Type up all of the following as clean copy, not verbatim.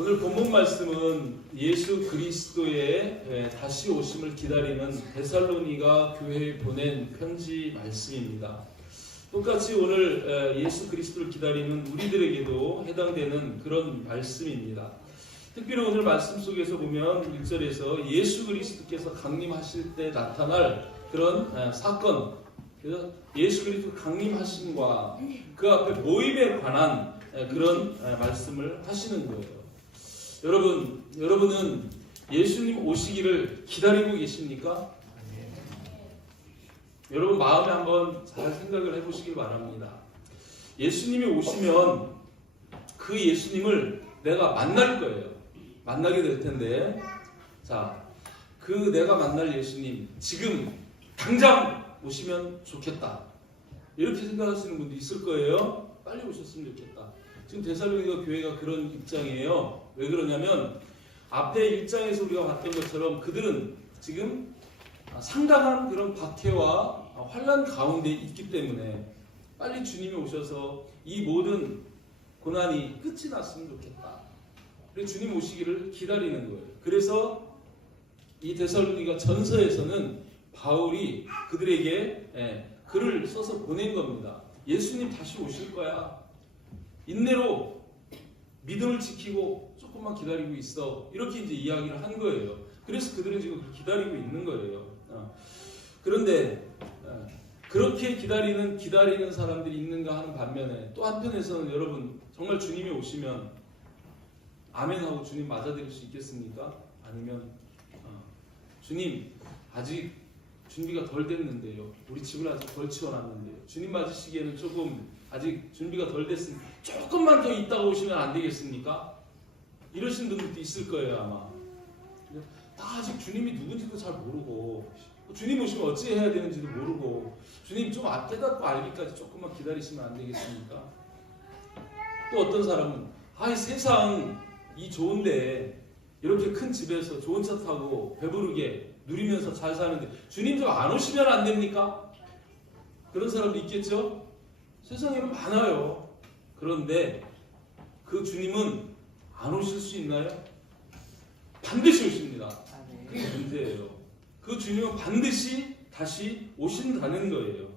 오늘 본문 말씀은 예수 그리스도의 다시 오심을 기다리는 데살로니가 교회에 보낸 편지 말씀입니다. 똑같이 오늘 예수 그리스도를 기다리는 우리들에게도 해당되는 그런 말씀입니다. 특별히 오늘 말씀 속에서 보면 1절에서 예수 그리스도께서 강림하실 때 나타날 그런 사건, 그래서 예수 그리스도 강림하심과 그 앞에 모임에 관한 그런 말씀을 하시는 거예요. 여러분은 예수님 오시기를 기다리고 계십니까? 여러분 마음에 한번 잘 생각을 해보시길 바랍니다. 예수님이 오시면 그 예수님을 내가 만날 거예요. 만나게 될 텐데, 자, 그 내가 만날 예수님 지금 당장 오시면 좋겠다, 이렇게 생각하시는 분도 있을 거예요. 빨리 오셨으면 좋겠다. 지금 데살로니가 교회가 그런 입장이에요. 왜 그러냐면 앞에 1장에서 우리가 봤던 것처럼 그들은 지금 상당한 그런 박해와 환난 가운데 있기 때문에 빨리 주님이 오셔서 이 모든 고난이 끝이 났으면 좋겠다. 그래서 주님 오시기를 기다리는 거예요. 그래서 이 데살로니가 전서에서는 바울이 그들에게 글을 써서 보낸 겁니다. 예수님 다시 오실 거야. 인내로 믿음을 지키고 조금만 기다리고 있어. 이렇게 이제 이야기를 한 거예요. 그래서 그들은 지금 기다리고 있는 거예요. 그런데 그렇게 기다리는 사람들이 있는가 하는 반면에 또 한편에서는 여러분 정말 주님이 오시면 아멘하고 주님 맞아들일 수 있겠습니까? 아니면 주님 아직 준비가 덜 됐는데요. 우리 집을 아직 덜 치워놨는데요. 주님 맞으시기에는 조금 아직 준비가 덜 됐으니 조금만 더 있다가 오시면 안 되겠습니까? 이러신 분들도 있을 거예요 아마. 다 아직 주님이 누군지도 잘 모르고 주님 오시면 어찌 해야 되는지도 모르고 주님 좀 깨닫고 알기까지 조금만 기다리시면 안 되겠습니까? 또 어떤 사람은 이 세상 이 좋은데 이렇게 큰 집에서 좋은 차 타고 배부르게 누리면서 잘 사는데 주님 좀 안 오시면 안 됩니까? 그런 사람도 있겠죠? 세상에는 많아요. 그런데 그 주님은 안 오실 수 있나요? 반드시 오십니다. 그게 문제예요. 그 주님은 반드시 다시 오신다는 거예요.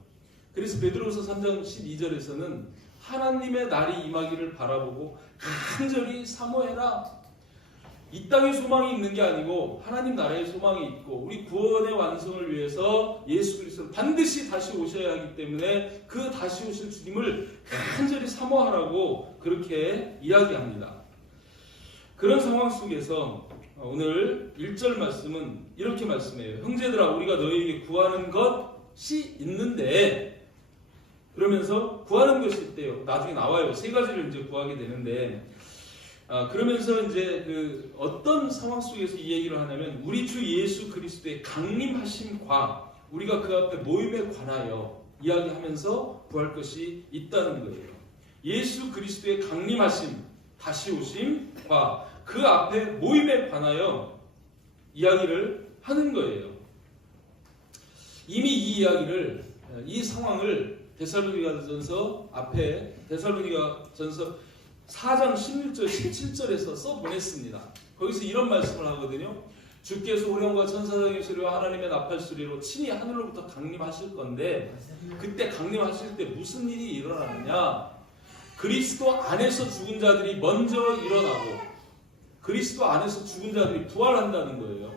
그래서 베드로서 3장 12절에서는 하나님의 날이 임하기를 바라보고 간절히 사모해라. 이 땅에 소망이 있는 게 아니고 하나님 나라에 소망이 있고 우리 구원의 완성을 위해서 예수 그리스도는 반드시 다시 오셔야 하기 때문에 그 다시 오실 주님을 간절히 사모하라고 그렇게 이야기합니다. 그런 상황 속에서 오늘 1절 말씀은 이렇게 말씀해요. 형제들아 우리가 너희에게 구하는 것이 있는데, 그러면서 구하는 것이 있대요. 나중에 나와요. 세 가지를 이제 구하게 되는데, 그러면서 이제 어떤 상황 속에서 이 얘기를 하냐면 우리 주 예수 그리스도의 강림하심과 우리가 그 앞에 모임에 관하여 이야기하면서 구할 것이 있다는 거예요. 예수 그리스도의 강림하심, 다시 오심과 그 앞에 모임에 관하여 이야기를 하는 거예요. 이미 이 이야기를, 이 상황을 데살로니가전서 앞에 데살로니가전서 4장 16절 17절에서 써보냈습니다. 거기서 이런 말씀을 하거든요. 주께서 호령과 천사장의 소리와 하나님의 나팔 소리로 친히 하늘로부터 강림하실 건데 그때 강림하실 때 무슨 일이 일어나느냐? 그리스도 안에서 죽은 자들이 먼저 일어나고 그리스도 안에서 죽은 자들이 부활한다는 거예요.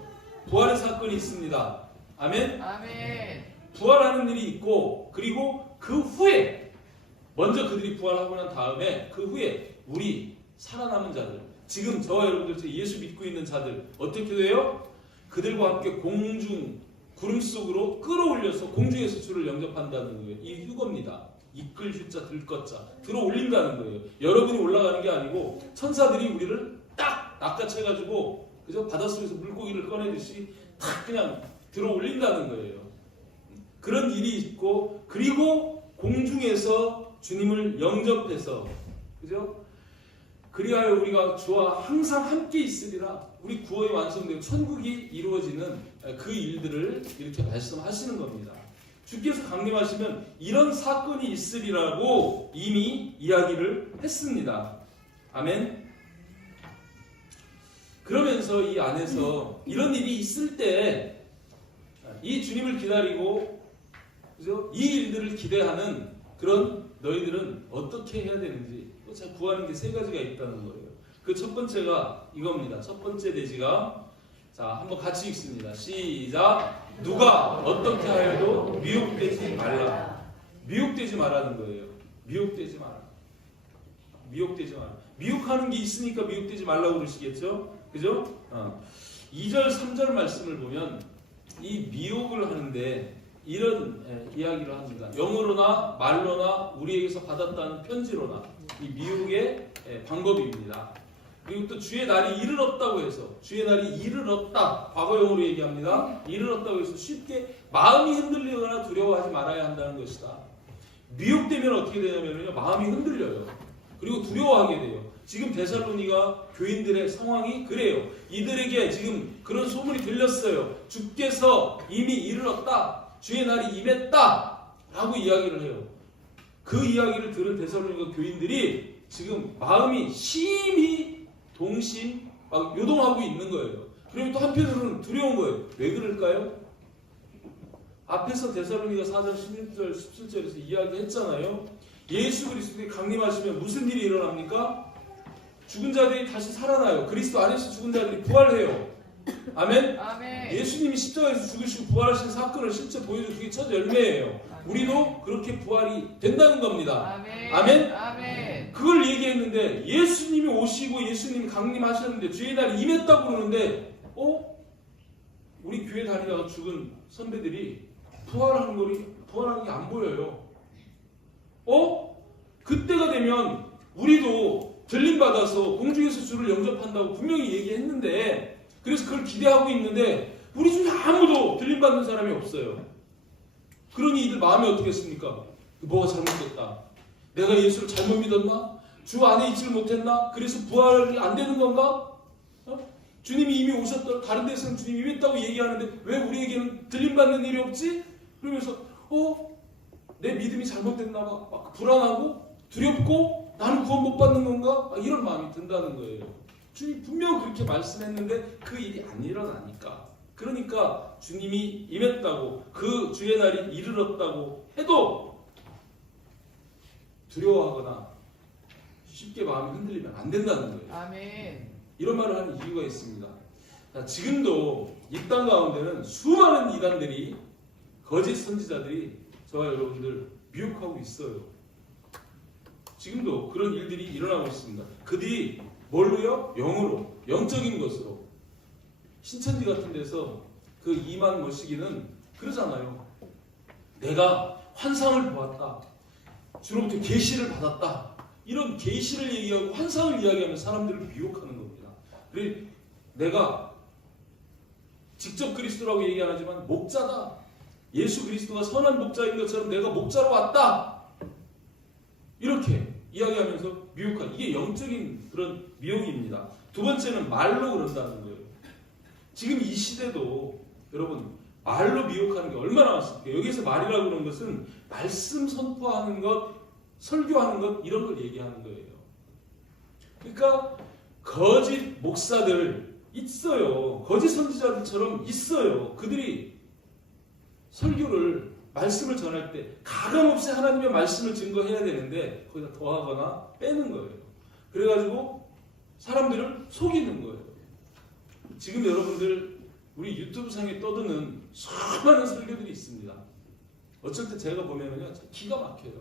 부활의 사건이 있습니다. 아멘? 아멘. 부활하는 일이 있고, 그리고 그 후에 먼저 그들이 부활하고 난 다음에 그 후에 우리 살아남은 자들, 지금 저와 여러분들 예수 믿고 있는 자들 어떻게 돼요? 그들과 함께 공중 구름 속으로 끌어올려서 공중에서 주를 영접한다는 거예요. 이 휴거입니다. 이끌 휴자 들것자 들어올린다는 거예요. 여러분이 올라가는 게 아니고 천사들이 우리를 딱 낚아채가지고 그죠? 바닷속에서 물고기를 꺼내듯이 딱 그냥 들어올린다는 거예요. 그런 일이 있고, 그리고 공중에서 주님을 영접해서 그죠? 그리하여 우리가 주와 항상 함께 있으리라. 우리 구원이 완성되고 천국이 이루어지는 그 일들을 이렇게 말씀하시는 겁니다. 주께서 강림하시면 이런 사건이 있으리라고 이미 이야기를 했습니다. 아멘. 그러면서 이 안에서 이런 일이 있을 때 이 주님을 기다리고 그죠? 이 일들을 기대하는 그런 너희들은 어떻게 해야 되는지 잘 구하는 게 세 가지가 있다는 거예요. 그 첫 번째가 이겁니다. 첫 번째 내지가 자 한번 같이 읽습니다. 시작. 누가 어떻게 하여도 미혹되지 말라. 미혹되지 말라는 거예요. 미혹되지 마라. 미혹되지 마라. 미혹하는 게 있으니까 미혹되지 말라고 그러시겠죠? 그죠? 2절 3절 말씀을 보면 이 미혹을 하는데 이런 이야기를 합니다. 영어로나 말로나 우리에게서 받았다는 편지로나 이 미혹의 방법입니다. 그리고 또 주의 날이 이르렀다고 해서 주의 날이 이르렀다 과거형으로 얘기합니다. 이르렀다고 해서 쉽게 마음이 흔들리거나 두려워하지 말아야 한다는 것이다. 미혹되면 어떻게 되냐면요 마음이 흔들려요. 그리고 두려워하게 돼요. 지금 데살로니가 교인들의 상황이 그래요. 이들에게 지금 그런 소문이 들렸어요. 주께서 이미 이르렀다. 주의 날이 임했다. 라고 이야기를 해요. 그 이야기를 들은 데살로니가 교인들이 지금 마음이 심히 막 요동하고 있는 거예요. 그리고 또 한편으로는 두려운 거예요. 왜 그럴까요? 앞에서 데살로니가 4장 16절 17절에서 이야기했잖아요. 예수 그리스도의 강림하시면 무슨 일이 일어납니까? 죽은 자들이 다시 살아나요. 그리스도 안에서 죽은 자들이 부활해요. 아멘? 아멘. 예수님이 십자가에서 죽으시고 부활하신 사건을 실제 보여준 그게 첫 열매예요. 아멘. 우리도 그렇게 부활이 된다는 겁니다. 아멘. 아멘? 아멘. 그걸 얘기했는데 예수님이 오시고 예수님이 강림하셨는데 주의 날이 임했다고 그러는데 우리 교회 다니다가 죽은 선배들이 부활하는 게 안 보여요. 그때가 되면 우리도 들림받아서 공중에서 주를 영접한다고 분명히 얘기했는데 그래서 그걸 기대하고 있는데 우리 중에 아무도 들림받는 사람이 없어요. 그러니 이들 마음이 어떻겠습니까? 뭐가 잘못됐다. 내가 예수를 잘못 믿었나? 주 안에 있지를 못했나? 그래서 부활이 안 되는 건가? 주님이 이미 오셨다. 다른 데서는 주님이 임했다고 얘기하는데 왜 우리에게는 들림받는 일이 없지? 그러면서 내 믿음이 잘못됐나 봐. 막 불안하고 두렵고 나는 구원 못 받는 건가? 이런 마음이 든다는 거예요. 주님이 분명 그렇게 말씀했는데 그 일이 안 일어나니까. 그러니까 주님이 임했다고 그 주의 날이 이르렀다고 해도 두려워하거나 쉽게 마음이 흔들리면 안 된다는 거예요. 아멘. 이런 말을 하는 이유가 있습니다. 자, 지금도 이 땅 가운데는 수많은 이단들이 거짓 선지자들이 저와 여러분들 미혹하고 있어요. 지금도 그런 일들이 일어나고 있습니다. 그들이 뭘로요? 영으로, 영적인 것으로. 신천지 같은 데서 그 이만 모시기는 그러잖아요. 내가 환상을 보았다. 주로부터 계시를 받았다. 이런 계시를 얘기하고 환상을 이야기하면 사람들을 미혹하는 겁니다. 그리고 내가 직접 그리스도라고 얘기 안 하지만 목자다. 예수 그리스도가 선한 목자인 것처럼 내가 목자로 왔다. 이렇게 이야기하면서 미혹한 이게 영적인 그런 미혹입니다. 두 번째는 말로 그런다는 거예요. 지금 이 시대도 여러분 말로 미혹하는 게 얼마나 많습니까? 여기서 말이라고 그러는 것은 말씀 선포하는 것, 설교하는 것 이런 걸 얘기하는 거예요. 그러니까 거짓 목사들 있어요. 거짓 선지자들처럼 있어요. 그들이 설교를 말씀을 전할 때 가감없이 하나님의 말씀을 증거해야 되는데 거기다 더하거나 빼는 거예요. 그래가지고 사람들을 속이는 거예요. 지금 여러분들 우리 유튜브 상에 떠드는 수많은 설교들이 있습니다. 어쩔 때 제가 보면은요 기가 막혀요.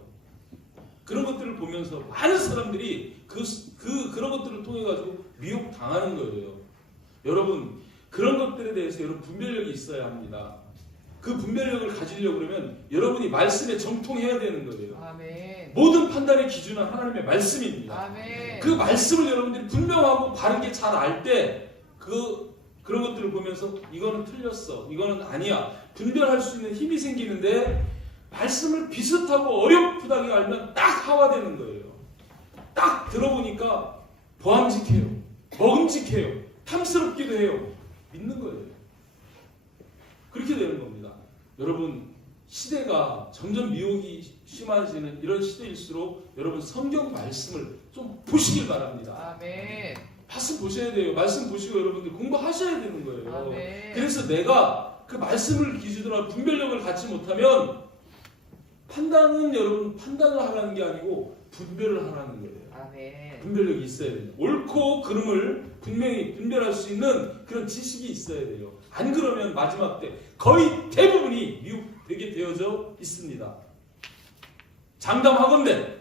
그런 것들을 보면서 많은 사람들이 그런 것들을 통해 가지고 미혹 당하는 거예요. 여러분 그런 것들에 대해서 여러분 분별력이 있어야 합니다. 그 분별력을 가지려고 그러면 여러분이 말씀에 정통해야 되는 거예요. 아멘. 모든 판단의 기준은 하나님의 말씀입니다. 아멘. 그 말씀을 여러분들이 분명하고 바르게 잘 알 때 그런 것들을 보면서 이거는 틀렸어, 이거는 아니야 분별할 수 있는 힘이 생기는데 말씀을 비슷하고 어렴풋하게 알면 딱 하와되는 거예요. 딱 들어보니까 보암직해요, 먹음직해요, 탐스럽기도 해요. 믿는 거예요. 그렇게 되는 겁니다. 여러분 시대가 점점 미혹이 심해지는 이런 시대일수록 여러분 성경 말씀을 좀 보시길 바랍니다. 아멘. 말씀 보셔야 돼요. 말씀 보시고 여러분들 공부하셔야 되는 거예요. 네. 그래서 내가 그 말씀을 기준으로 한 분별력을 갖지 못하면 판단은 여러분 판단을 하라는 게 아니고 분별을 하라는 거예요. 네. 분별력이 있어야 돼요. 옳고 그름을 분명히 분별할 수 있는 그런 지식이 있어야 돼요. 안 그러면 마지막 때 거의 대부분이 미혹되게 되어져 있습니다. 장담하건대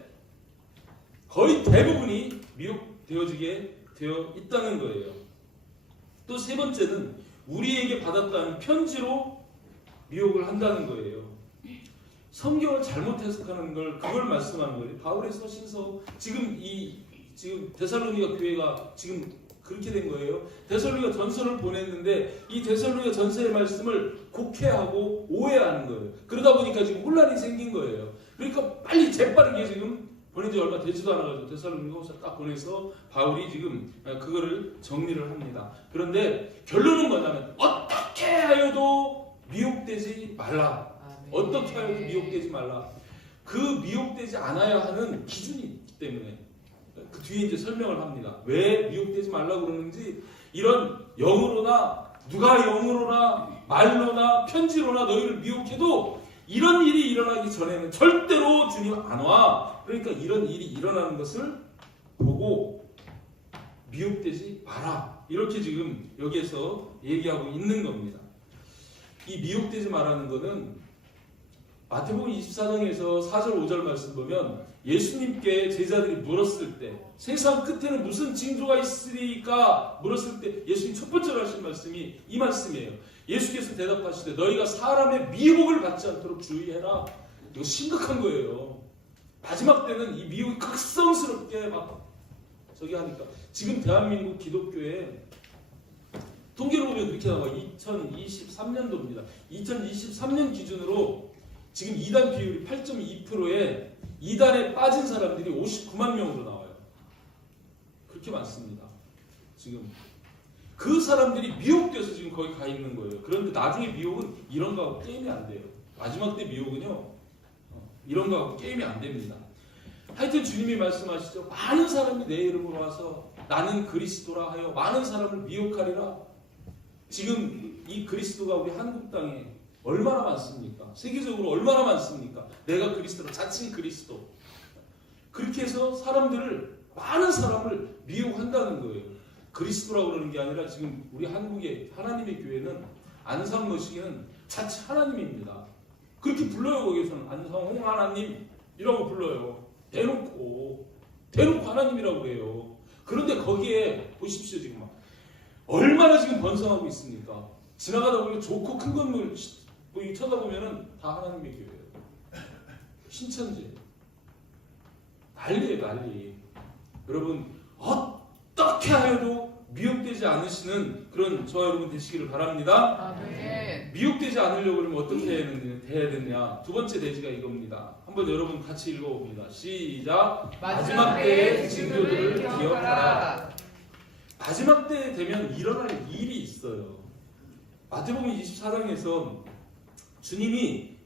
거의 대부분이 미혹되어지게 되어 있다는 거예요. 또 세 번째는 우리에게 받았다는 편지로 미혹을 한다는 거예요. 성경을 잘못 해석하는 그걸 말씀하는 거예요. 바울의 서신서 지금 데살로니가 교회가 지금 그렇게 된 거예요. 데살로니가 전서를 보냈는데 이 데살로니가 전서의 말씀을 곡해하고 오해하는 거예요. 그러다 보니까 지금 혼란이 생긴 거예요. 그러니까 빨리 재빠르게 지금 보낸 지 얼마 되지도 않아가지고 데살로니가서 딱 보내서 바울이 지금 그거를 정리를 합니다. 그런데 결론은 뭐냐면 어떻게 하여도 미혹되지 말라. 어떻게 하여도 미혹되지 말라. 그 미혹되지 않아야 하는 기준이 있기 때문에 그 뒤에 이제 설명을 합니다. 왜 미혹되지 말라고 그러는지 이런 영으로나 누가 영으로나 말로나 편지로나 너희를 미혹해도 이런 일이 일어나기 전에는 절대로 주님 안 와. 그러니까 이런 일이 일어나는 것을 보고 미혹되지 마라. 이렇게 지금 여기에서 얘기하고 있는 겁니다. 이 미혹되지 마라는 거는 마태복음 24장에서 4절 5절 말씀 보면 예수님께 제자들이 물었을 때 세상 끝에는 무슨 징조가 있으리까 물었을 때 예수님 첫 번째로 하신 말씀이 이 말씀이에요. 예수께서 대답하시되 너희가 사람의 미혹을 받지 않도록 주의해라. 이거 심각한 거예요. 마지막 때는 이 미혹이 극성스럽게 막 저기 하니까 지금 대한민국 기독교에 통계로 보면 그렇게 나와. 2023년도입니다. 2023년 기준으로 지금 2단 비율이 8.2%에 2단에 빠진 사람들이 59만 명으로 나와요. 그렇게 많습니다. 지금 그 사람들이 미혹돼서 지금 거기 가 있는 거예요. 그런데 나중에 미혹은 이런 거하고 게임이 안 돼요. 마지막 때 미혹은요 이런 거하고 게임이 안 됩니다. 하여튼 주님이 말씀하시죠. 많은 사람이 내 이름으로 와서 나는 그리스도라 하여 많은 사람을 미혹하리라. 지금 이 그리스도가 우리 한국 땅에 얼마나 많습니까? 세계적으로 얼마나 많습니까? 내가 그리스도라, 자칭 그리스도. 그렇게 해서 많은 사람을 미혹한다는 거예요. 그리스도라고 그러는 게 아니라 지금 우리 한국의 하나님의 교회는 안상노식에는 자체 하나님입니다. 그렇게 불러요. 거기서는 안상홍 하나님이라고 불러요. 대놓고 하나님이라고 그래요. 그런데 거기에 보십시오. 지금 막 얼마나 지금 번성하고 있습니까? 지나가다 보면 좋고 큰 건물 쳐다보면은 다 하나님의 교회예요. 신천지 난리예요, 난리. 여러분 어떻게 하여도 미혹되지 않으시는 그런 저와 여러분 되시기를 바랍니다. 아멘. 미혹되지 않으려고 그러면 어떻게 해야 되느냐? 두 번째 내지가 이겁니다. 한번 여러분 같이 읽어봅니다. 시작. 마지막 때의 징조들을 기억하라. 마지막 때 되면 일어날 일이 있어요. 마태복음 24장에서 주님이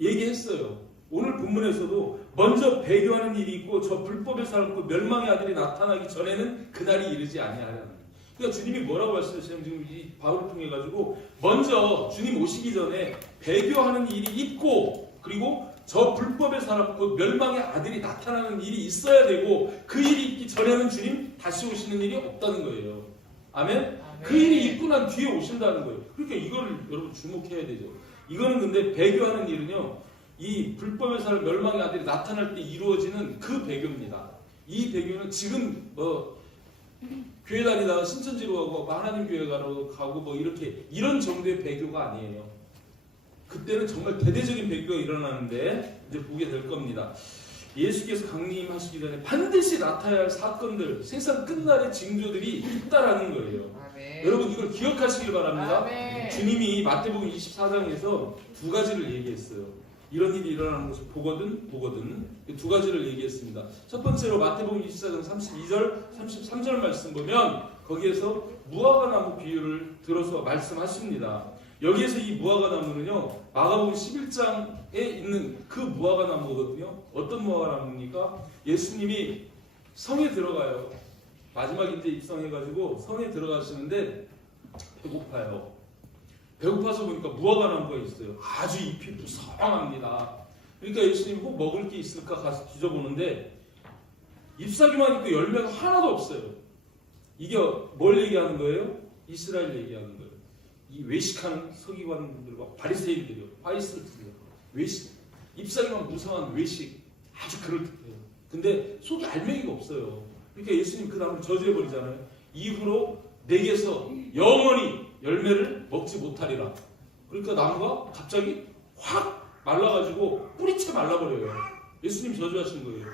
얘기했어요. 오늘 본문에서도 먼저 배교하는 일이 있고 저 불법의 사람과 멸망의 아들이 나타나기 전에는 그날이 이르지 아니하리라. 그러니까 주님이 뭐라고 말씀하시냐면 지금 이 바울을 통해 가지고 먼저 주님 오시기 전에 배교하는 일이 있고 그리고 저 불법의 사람 곧 멸망의 아들이 나타나는 일이 있어야 되고 그 일이 있기 전에는 주님 다시 오시는 일이 없다는 거예요. 아멘? 그 일이 있고 난 뒤에 오신다는 거예요. 그러니까 이거를 여러분 주목해야 되죠. 이거는 근데 배교하는 일은요. 이 불법의 사람 멸망의 아들이 나타날 때 이루어지는 그 배교입니다. 이 배교는 지금 교회 다니다가 신천지로 가고 하나님 교회 가고 이렇게 이런 정도의 배교가 아니에요. 그때는 정말 대대적인 배교가 일어나는데 이제 보게 될 겁니다. 예수께서 강림하시기 전에 반드시 나타나야 할 사건들, 세상 끝날의 징조들이 있다라는 거예요. 아멘. 여러분 이걸 기억하시길 바랍니다. 아멘. 주님이 마태복음 24장에서 두 가지를 얘기했어요. 이런 일이 일어나는 것을 보거든 두 가지를 얘기했습니다. 첫 번째로 마태복음 24장 32절 33절 말씀 보면 거기에서 무화과나무 비유를 들어서 말씀하십니다. 여기에서 이 무화과나무는요 마가복음 11장에 있는 그 무화과나무거든요. 어떤 무화과나무입니까? 예수님이 성에 들어가요. 마지막 이제 입성해가지고 성에 들어가시는데 배고파요. 배고파서 보니까 무화과 나무가 있어요. 아주 잎이 무성합니다. 그러니까 예수님 꼭 먹을 게 있을까 가서 뒤져보는데 잎사귀만 있고 열매가 하나도 없어요. 이게 뭘 얘기하는 거예요? 이스라엘 얘기하는 거예요. 이 외식하는 서기관들과 바리새인들이요, 바리새인들이요. 외식, 잎사귀만 무성한 외식, 아주 그럴듯해요. 근데 속에 알맹이가 없어요. 그러니까 예수님 그 나무를 저주해버리잖아요. 이후로 내게서 영원히 열매를 먹지 못하리라. 그러니까 나무가 갑자기 확 말라가지고 뿌리채 말라버려요. 예수님 저주하신 거예요.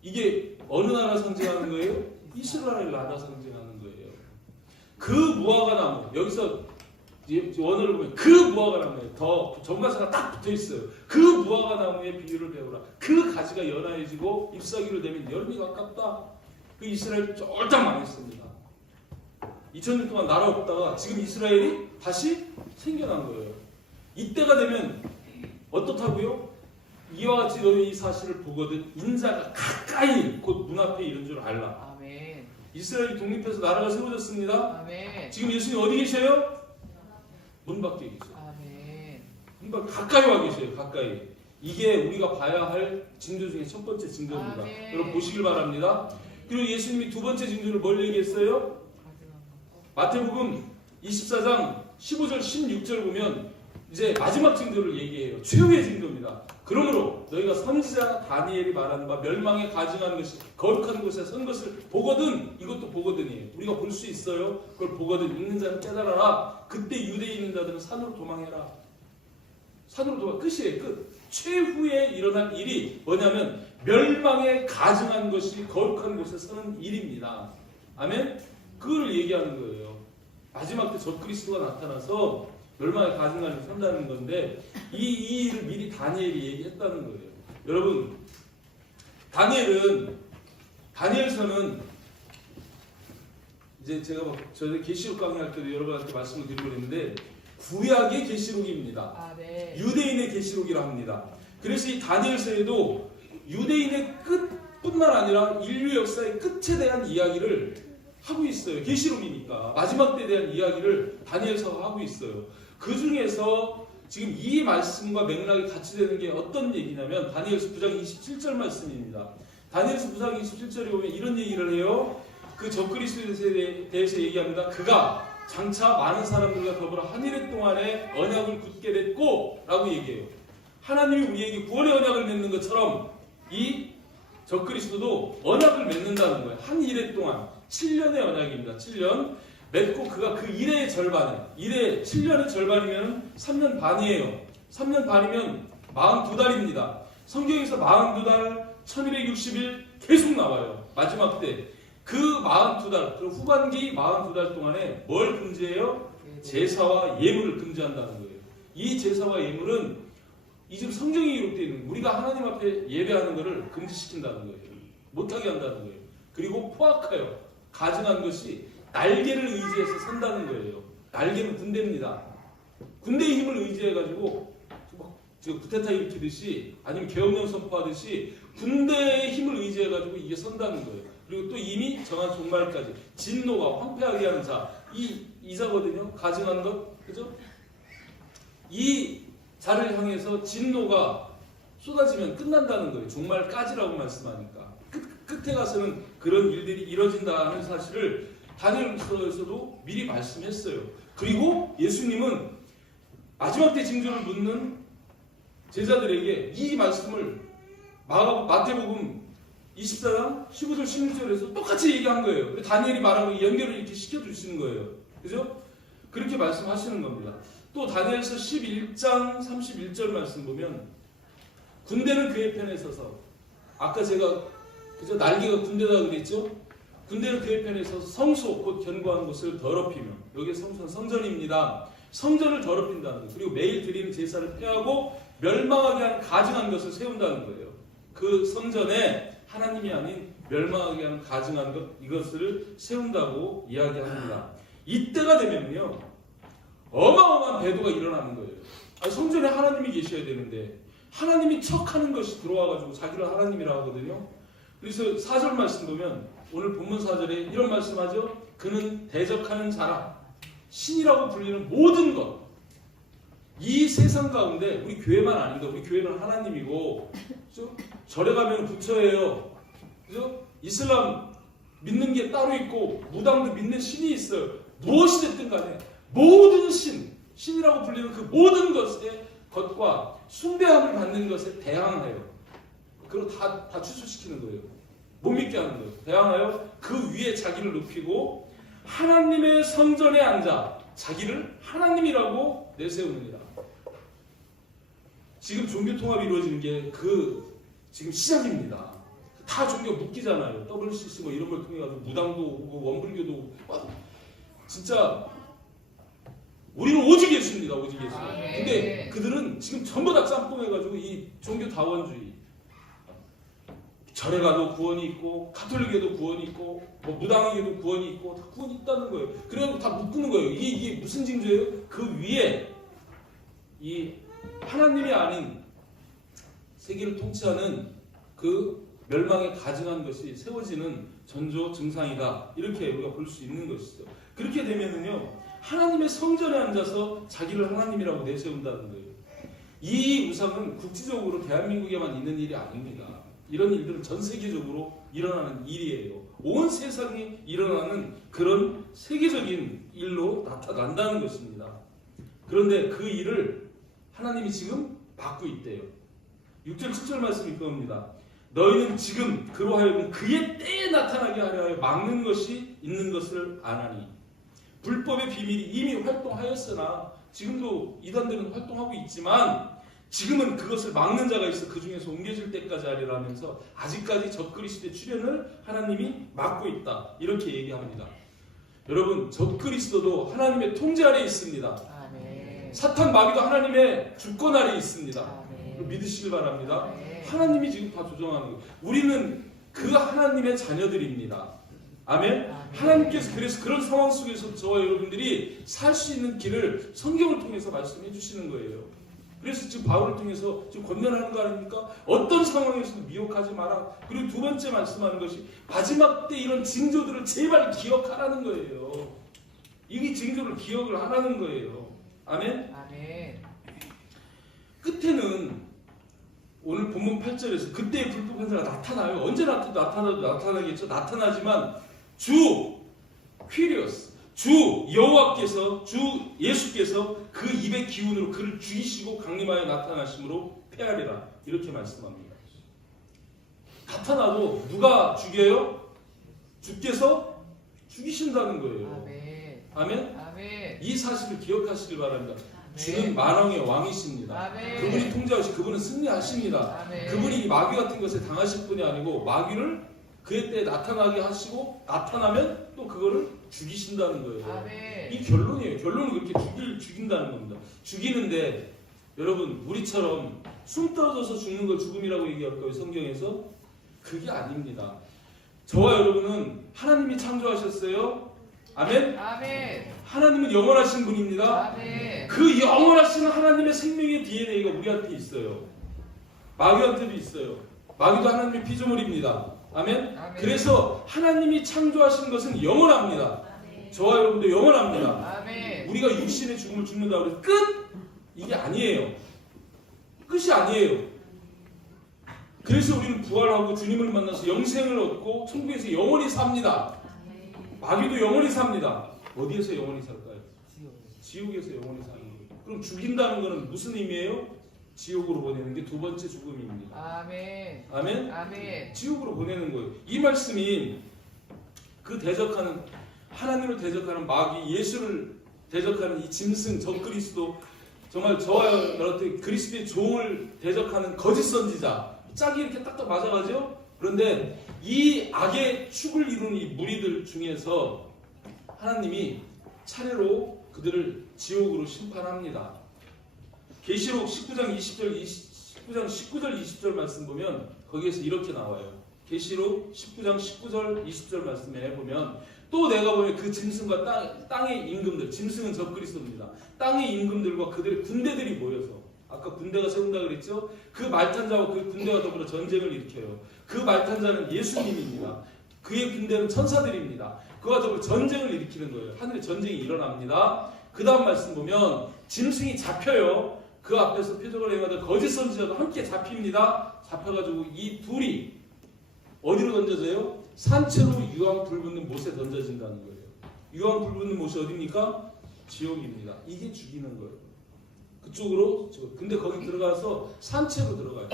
이게 어느 나라 상징하는 거예요? 이스라엘 나라 상징하는 거예요. 그 무화과 나무, 여기서 원어를 보면 그 무화과 나무에 더 정관사가 딱 붙어 있어요. 그 무화과 나무의 비유를 배우라. 그 가지가 연하해지고 잎사귀를 내면 여름이 가깝다. 그 이스라엘이 쫄딱 망했습니다. 2000년 동안 나라 없다가 지금 이스라엘이 다시 생겨난 거예요. 이때가 되면 어떻다고요? 이와 같이 너희 이 사실을 보거든 인자가 가까이 곧 눈앞에 이른 줄 알라. 아멘. 이스라엘이 독립해서 나라가 세워졌습니다. 아멘. 지금 예수님 어디 계셔요? 문 밖에 계세요. 아멘. 문 밖 가까이 와 계세요. 가까이. 이게 우리가 봐야 할 징조 중에 첫 번째 징조입니다. 아멘. 여러분 보시길 바랍니다. 그리고 예수님이 두 번째 징조를 뭘 얘기했어요? 마태복음 24장 15절 16절 보면 이제 마지막 징조를 얘기해요. 최후의 징조입니다. 그러므로 너희가 선지자 다니엘이 말하는 바 멸망에 가증하는 것이 거룩한 곳에 선 것을 보거든, 이것도 보거든이에요. 우리가 볼 수 있어요. 그걸 보거든 읽는 자는 깨달아라. 그때 유대에 있는 자들은 산으로 도망해라. 산으로 도망. 끝이에요. 끝. 최후에 일어날 일이 뭐냐면 멸망에 가증한 것이 거룩한 곳에 서는 일입니다. 아멘? 그걸 얘기하는 거예요. 마지막 때 적그리스도가 나타나서 멸망에 가증한 일을 선다는 건데 이 일을 미리 다니엘이 얘기했다는 거예요. 여러분, 다니엘서는 이제 제가 저희 계시록 강의할 때도 여러분한테 말씀을 드리고 있는데 구약의 계시록입니다. 아, 네. 유대인의 계시록이라 합니다. 그래서 이 다니엘서에도 유대인의 끝뿐만 아니라 인류 역사의 끝에 대한 이야기를 하고 있어요. 계시록이니까 마지막 때에 대한 이야기를 다니엘서가 하고 있어요. 그 중에서 지금 이 말씀과 맥락이 같이 되는 게 어떤 얘기냐면 다니엘서 9장 27절 말씀입니다. 다니엘서 9장 27절에 보면 이런 얘기를 해요. 그 적그리스도에 대해서 얘기합니다. 그가 장차 많은 사람들과 더불어 한 일 동안에 언약을 굳게 맺고 라고 얘기해요. 하나님이 우리에게 구원의 언약을 맺는 것처럼 이 적그리스도도 언약을 맺는다는 거예요. 한 일회 동안 7년의 언약입니다. 7년 맺고 그가 그 일의 절반을 7년의 절반이면 3년 반이에요. 3년 반이면 42달입니다. 성경에서 42달 1260일 계속 나와요. 마지막 때 그 42달 그 후반기 42달 동안에 뭘 금지해요? 제사와 예물을 금지한다는 거예요. 이 제사와 예물은 이 지금 성경이 기록되어 있는 우리가 하나님 앞에 예배하는 것을 금지시킨다는 거예요. 못하게 한다는 거예요. 그리고 포악하여 가증한 것이 날개를 의지해서 선다는 거예요. 날개는 군대입니다. 군대의 힘을 의지해가지고 지금 쿠데타 일으키듯이 아니면 계엄령 선포하듯이 군대의 힘을 의지해가지고 이게 선다는 거예요. 그리고 또 이미 정한 종말까지 진노가 황폐하게 하는 자, 이자거든요. 가증한 것, 그죠? 이 자를 향해서 진노가 쏟아지면 끝난다는 거예요. 종말까지라고 말씀하니까 끝에 가서는 그런 일들이 이뤄진다는 사실을 다니엘서에서도 미리 말씀했어요. 그리고 예수님은 마지막 때 징조를 묻는 제자들에게 이 말씀을 마태복음 24장 15절 16절에서 똑같이 얘기한 거예요. 다니엘이 말하고 연결을 이렇게 시켜주시는 거예요. 그죠? 그렇게 말씀하시는 겁니다. 또 다니엘서 11장 31절 말씀 보면 군대는 그의 편에 서서 아까 제가 그죠? 날개가 군대다 그랬죠? 군대는 그의 편에 서서 성소 곧 견고한 곳을 더럽히며 여기 성소는 성전입니다. 성전을 더럽힌다는 거예요. 그리고 매일 드리는 제사를 폐하고 멸망하게 한 가증한 것을 세운다는 거예요. 그 성전에 하나님이 아닌 멸망하게 하는 가증한 것 이것을 세운다고 이야기합니다. 이때가 되면요 어마어마한 배도가 일어나는 거예요. 아니, 성전에 하나님이 계셔야 되는데 하나님이 척하는 것이 들어와가지고 자기를 하나님이라고 하거든요. 그래서 4절 말씀 보면 오늘 본문 4절에 이런 말씀하죠. 그는 대적하는 자라. 신이라고 불리는 모든 것. 이 세상 가운데 우리 교회만 아닙니다. 우리 교회는 하나님이고, 그죠? 절에 가면 부처예요. 그죠? 이슬람 믿는 게 따로 있고 무당도 믿는 신이 있어요. 무엇이 됐든 간에 모든 신이라고 불리는 그 모든 것과 숭배함을 받는 것에 대항하여, 그걸 다 취소시키는 거예요. 못 믿게 하는 거예요. 대항하여 그 위에 자기를 높이고 하나님의 성전에 앉아 자기를 하나님이라고 내세우느니라. 지금 종교 통합이 이루어지는 게 지금 시작입니다. 다 종교 묶이잖아요. WCC 뭐 이런 걸 통해 가지고 무당도 오고 원불교도 오고. 진짜 우리는 오직 예수입니다. 오직 예수. 근데 그들은 지금 전부 다 짬뽕해가지고 이 종교 다원주의. 절에 가도 구원이 있고 가톨릭에도 구원이 있고 뭐 무당에게도 구원이 있고 다 구원이 있다는 거예요. 그래서 다 묶는 거예요. 이게 무슨 징조예요? 그 위에 이 하나님이 아닌 세계를 통치하는 그 멸망에 가증한 것이 세워지는 전조 증상이다. 이렇게 우리가 볼 수 있는 것이죠. 그렇게 되면은요, 하나님의 성전에 앉아서 자기를 하나님이라고 내세운다는 거예요. 이 우상은 국지적으로 대한민국에만 있는 일이 아닙니다. 이런 일들은 전 세계적으로 일어나는 일이에요. 온 세상에 일어나는 그런 세계적인 일로 나타난다는 것입니다. 그런데 그 일을 하나님이 지금 막고 있대요. 6절 7절 말씀이 그겁니다. 너희는 지금 그로 하여금 그의 때에 나타나게 하려 하여 막는 것이 있는 것을 아나니, 불법의 비밀이 이미 활동하였으나 지금도 이단들은 활동하고 있지만 지금은 그것을 막는 자가 있어 그 중에서 옮겨질 때까지 하리라 하면서 아직까지 적그리스도의 출현을 하나님이 막고 있다. 이렇게 얘기합니다. 여러분, 적그리스도도 하나님의 통제 아래에 있습니다. 사탄 마귀도 하나님의 주권 아래에 있습니다. 믿으시길 바랍니다. 하나님이 지금 다 조정하는 거예요. 우리는 그 하나님의 자녀들입니다. 아멘? 하나님께서 그래서 그런 상황 속에서 저와 여러분들이 살 수 있는 길을 성경을 통해서 말씀해 주시는 거예요. 그래서 지금 바울을 통해서 지금 권면하는 거 아닙니까? 어떤 상황에서도 미혹하지 마라. 그리고 두 번째 말씀하는 것이 마지막 때 이런 징조들을 제발 기억하라는 거예요. 이 징조를 기억을 하라는 거예요. 아멘? 아멘. 끝에는 오늘 본문 8절에서 그때의 불법한 자가 나타나요. 언제 나타나겠죠. 나타나지만 주 퀴리오스, 주 여호와께서, 주 예수께서 그 입의 기운으로 그를 죽이시고 강림하여 나타나심으로 패하리라. 이렇게 말씀합니다. 나타나도 누가 죽여요? 주께서 죽이신다는 거예요. 아멘? 아멘? 이 사실을 기억하시길 바랍니다. 주는 만왕의 왕이십니다. 아멘. 그분이 통제하시고 그분은 승리하십니다. 아멘. 그분이 마귀 같은 것에 당하실 분이 아니고 마귀를 그의 때에 나타나게 하시고 나타나면 또 그거를 죽이신다는 거예요. 아멘. 이 결론이에요. 결론은 그렇게 죽인다는 겁니다. 죽이는데 여러분, 우리처럼 숨 떨어져서 죽는 걸 죽음이라고 얘기할까요? 성경에서? 그게 아닙니다. 저와 여러분은 하나님이 창조하셨어요. 아멘? 아멘. 하나님은 영원하신 분입니다. 아멘. 그 영원하신 하나님의 생명의 DNA가 우리한테 있어요. 마귀한테도 있어요. 마귀도 하나님의 피조물입니다. 아멘? 아멘. 그래서 하나님이 창조하신 것은 영원합니다. 아멘. 저와 여러분도 영원합니다. 아멘. 우리가 육신의 죽음을 죽는다고 해서 끝! 이게 아니에요. 끝이 아니에요. 그래서 우리는 부활하고 주님을 만나서 영생을 얻고 천국에서 영원히 삽니다. 마귀도 영원히 삽니다. 어디에서 영원히 살까요? 지옥에서 영원히 사는 거예요. 그럼 죽인다는 것은 무슨 의미예요? 지옥으로 보내는 게 두 번째 죽음입니다. 아멘. 아멘? 아멘. 지옥으로 보내는 거예요. 이 말씀이 그 대적하는, 하나님을 대적하는 마귀, 예수를 대적하는 이 짐승, 적그리스도, 정말 저와 여러분 그리스도의 종을 대적하는 거짓 선지자, 짝이 이렇게 딱딱 맞아가죠? 그런데 이 악의 축을 이루는 이 무리들 중에서 하나님이 차례로 그들을 지옥으로 심판합니다. 계시록 19장 19절 20절 말씀 보면 거기에서 이렇게 나와요. 계시록 19장 19절 20절 말씀에 보면 또 내가 보면 그 짐승과 땅의 임금들, 짐승은 적그리스도입니다. 땅의 임금들과 그들의 군대들이 모여서, 아까 군대가 세운다 그랬죠? 그 말탄 자와 그 군대와 더불어 전쟁을 일으켜요. 그 말탄 자는 예수님입니다. 그의 군대는 천사들입니다. 그와 더불어 전쟁을 일으키는 거예요. 하늘에 전쟁이 일어납니다. 그 다음 말씀 보면 짐승이 잡혀요. 그 앞에서 표적을 행하던 거짓 선지자도 함께 잡힙니다. 잡혀가지고 이 둘이 어디로 던져져요? 산채로 유황 불붙는 못에 던져진다는 거예요. 유황 불붙는 못이 어디입니까? 지옥입니다. 이게 죽이는 거예요. 그쪽으로. 근데 거기 들어가서 산채로 들어가요.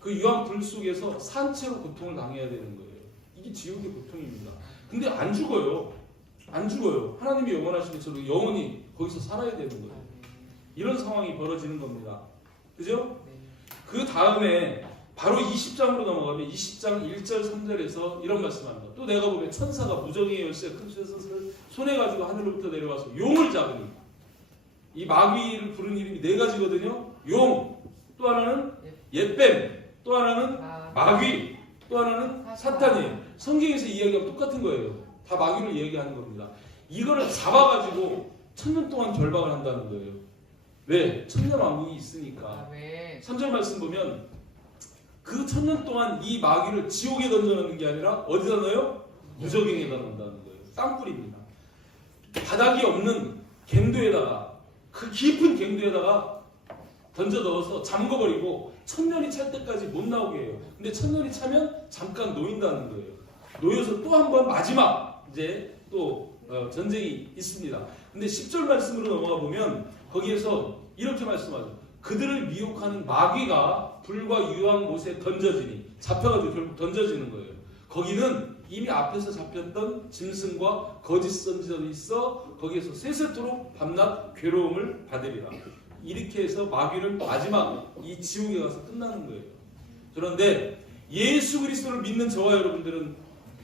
그 유황 불 속에서 산채로 고통을 당해야 되는 거예요. 이게 지옥의 고통입니다. 근데 안 죽어요. 안 죽어요. 하나님이 영원하신 것처럼 영원히 거기서 살아야 되는 거예요. 이런 상황이 벌어지는 겁니다. 그죠? 그 다음에 바로 20장으로 넘어가면 20장 1절 3절에서 이런 말씀합니다. 또 내가 보면 천사가 무정의 열쇠 큰 쇠섯을 손에 가지고 하늘로부터 내려와서 용을 잡으니, 이 마귀를 부른 이름이 네 가지거든요. 용, 또 하나는 옛뱀, 또 하나는 마귀, 또 하나는 사탄이에요. 성경에서 이야기가 똑같은 거예요. 다 마귀를 얘기하는 겁니다. 이거를 잡아가지고 1000년 동안 결박을 한다는 거예요. 왜? 천년왕국이 있으니까. 3절 말씀 보면 그 1000년 동안 이 마귀를 지옥에 던져놓는 게 아니라 어디다 넣어요? 무저갱에다 넣는다는 거예요. 땅굴입니다. 바닥이 없는 갱도에다가, 그 깊은 갱도에다가 던져 넣어서 잠궈버리고 1000년이 찰 때까지 못 나오게 해요. 근데 1000년이 차면 잠깐 놓인다는 거예요. 놓여서 또 한 번 마지막 이제 또 전쟁이 있습니다. 근데 10절 말씀으로 넘어가 보면 거기에서 이렇게 말씀하죠. 그들을 미혹하는 마귀가 불과 유황 못에 던져지니, 잡혀가지고 결국 던져지는 거예요. 거기는 이미 앞에서 잡혔던 짐승과 거짓 선지자도 있어 거기에서 세세토록 밤낮 괴로움을 받으리라. 이렇게 해서 마귀는 마지막 이 지옥에 가서 끝나는 거예요. 그런데 예수 그리스도를 믿는 저와 여러분들은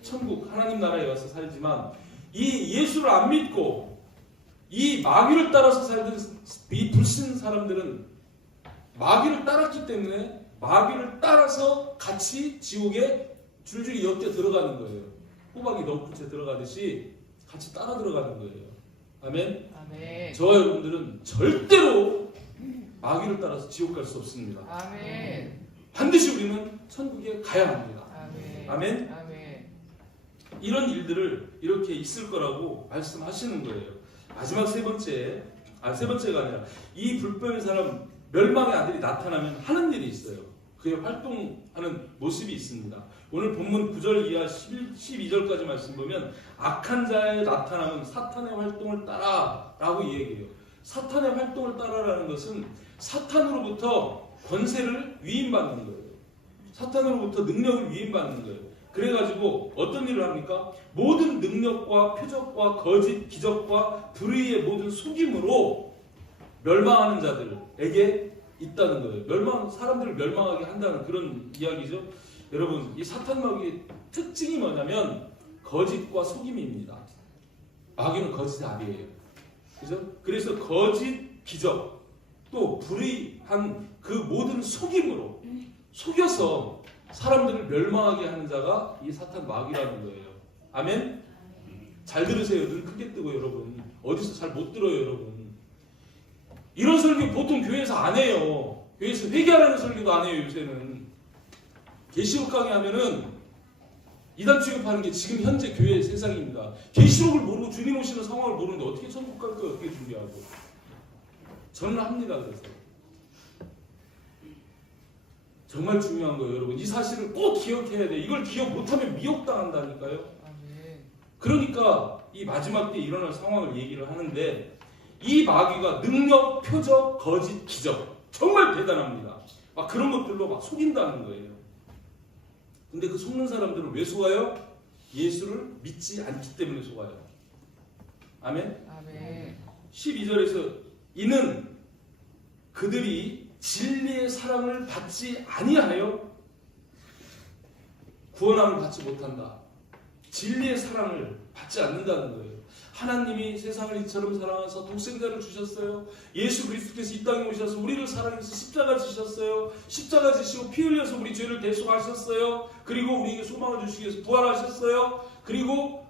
천국 하나님 나라에 와서 살지만, 이 예수를 안 믿고 이 마귀를 따라서 살던 이 불신 사람들은 마귀를 따랐기 때문에 마귀를 따라서 같이 지옥에 줄줄이 엮여 들어가는 거예요. 호박이 넣구째 들어가듯이 같이 따라 들어가는 거예요. 아멘? 아멘. 저와 여러분들은 절대로 마귀를 따라서 지옥 갈 수 없습니다. 아멘. 반드시 우리는 천국에 가야 합니다. 아멘. 아멘? 아멘. 이런 일들을 이렇게 있을 거라고 말씀하시는 거예요. 마지막 세 번째가 아니라 이 불법의 사람 멸망의 아들이 나타나면 하는 일이 있어요. 그의 활동하는 모습이 있습니다. 오늘 본문 9절 이하 12절까지 말씀 보면 악한 자의 나타남은 사탄의 활동을 따라라고 얘기해요. 사탄의 활동을 따라라는 것은 사탄으로부터 권세를 위임받는 거예요. 사탄으로부터 능력을 위임받는 거예요. 그래가지고 어떤 일을 합니까? 모든 능력과 표적과 거짓 기적과 불의의 모든 속임으로 멸망하는 자들에게 있다는 거예요. 사람들을 멸망하게 한다는 그런 이야기죠. 여러분, 이 사탄 마귀의 특징이 뭐냐면 거짓과 속임입니다. 마귀는 거짓의 아비예요. 그죠? 그래서 거짓 기적 또 불의한 그 모든 속임으로 속여서 사람들을 멸망하게 하는 자가 이 사탄 마귀라는 거예요. 아멘? 잘 들으세요. 눈 크게 뜨고 여러분. 어디서 잘 못 들어요 여러분. 이런 설교 보통 교회에서 안 해요. 교회에서 회개하라는 설교도 안 해요 요새는. 계시록 강의하면은 이단 취급하는 게 지금 현재 교회의 세상입니다. 계시록을 모르고 주님 오시는 상황을 모르는데 어떻게 천국 갈 거예요? 어떻게 준비하고. 저는 합니다. 그래서 정말 중요한 거예요 여러분. 이 사실을 꼭 기억해야 돼. 이걸 기억 못하면 미혹당한다니까요. 그러니까 이 마지막 때 일어날 상황을 얘기를 하는데, 이 마귀가 능력, 표적, 거짓, 기적 정말 대단합니다. 막 그런 것들로 막 속인다는 거예요. 근데 그 속는 사람들은 왜 속아요? 예수를 믿지 않기 때문에 속아요. 아멘? 아멘. 12절에서 이는 그들이 진리의 사랑을 받지 아니하여 구원함을 받지 못한다. 진리의 사랑을 받지 않는다는 거예요. 하나님이 세상을 이처럼 사랑하사 독생자를 주셨어요. 예수 그리스도께서 이 땅에 오셔서 우리를 사랑해서 십자가 지셨어요. 십자가 지시고 피 흘려서 우리 죄를 대속하셨어요. 그리고 우리에게 소망을 주시기 위해서 부활하셨어요. 그리고